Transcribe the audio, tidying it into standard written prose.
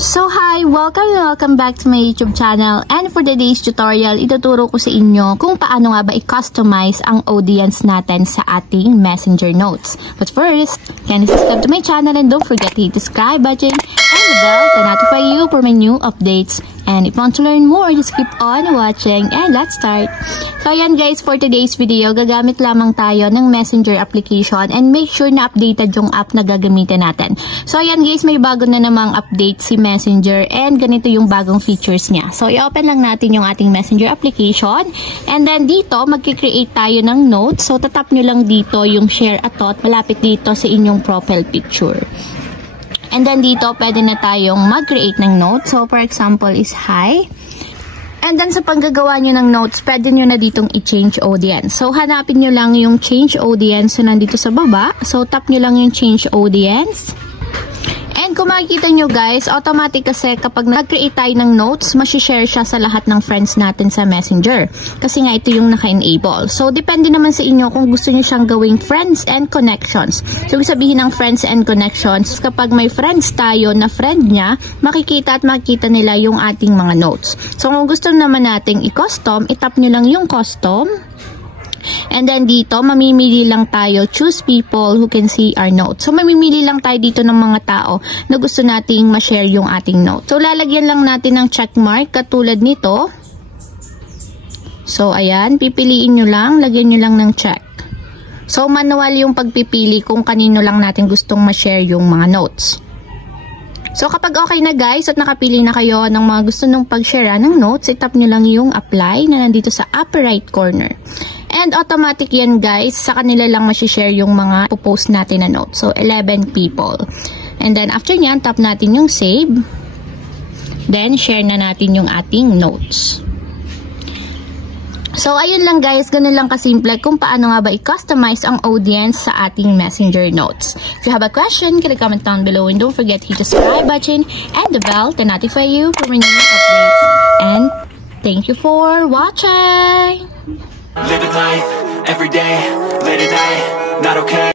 So hi! Welcome back to my YouTube channel, and for today's tutorial, ituturo ko sa inyo kung paano nga ba i-customize ang audience natin sa ating messenger notes. But first, can you subscribe to my channel and don't forget to hit the subscribe button and the bell to notify you for my new updates. And if you want to learn more, just keep on watching and let's start! So ayan guys, for today's video, gagamit lamang tayo ng messenger application and make sure na updated yung app na gagamitin natin. So ayan guys, may bago na namang update si Messenger and ganito yung bagong features niya. So i-open lang natin yung ating Messenger application and then dito magki-create tayo ng notes. So tatap nyo lang dito yung share a thought malapit dito sa inyong profile picture. And then dito pwede na tayong mag-create ng notes. So for example is hi. And then sa paggagawa nyo ng notes, pwede nyo na ditong i-change audience. So hanapin nyo lang yung change audience na nandito sa baba. So tap nyo lang yung change audience. And kung makikita nyo guys, automatic kasi kapag nag-create tayo ng notes, masishare siya sa lahat ng friends natin sa Messenger. Kasi nga ito yung naka-enable. So depende naman sa inyo kung gusto nyo siyang gawing friends and connections. So sabihin ng friends and connections, kapag may friends tayo na friend niya, makikita at makikita nila yung ating mga notes. So kung gusto naman nating i-custom, itap nyo lang yung custom. And then dito, mamimili lang tayo, choose people who can see our notes. So, mamimili lang tayo dito ng mga tao na gusto nating ma-share yung ating note. So, lalagyan lang natin ng checkmark katulad nito. So, ayan, pipiliin nyo lang, lagyan nyo lang ng check. So, manual yung pagpipili kung kanino lang natin gustong ma-share yung mga notes. So, kapag okay na guys at nakapili na kayo ng mga gusto nung pag-share ng notes, itap nyo lang yung apply na nandito sa upper right corner. And automatic yan guys, sa kanila lang masishare yung mga post natin na notes. So, 11 people. And then after nyan, tap natin yung save. Then, share na natin yung ating notes. So, ayun lang guys, ganun lang kasimple kung paano nga ba i-customize ang audience sa ating messenger notes. If you have a question, can you comment down below and don't forget to hit the subscribe button and the bell to notify you for my new updates. And thank you for watching! Living life, every day, late at night, not okay.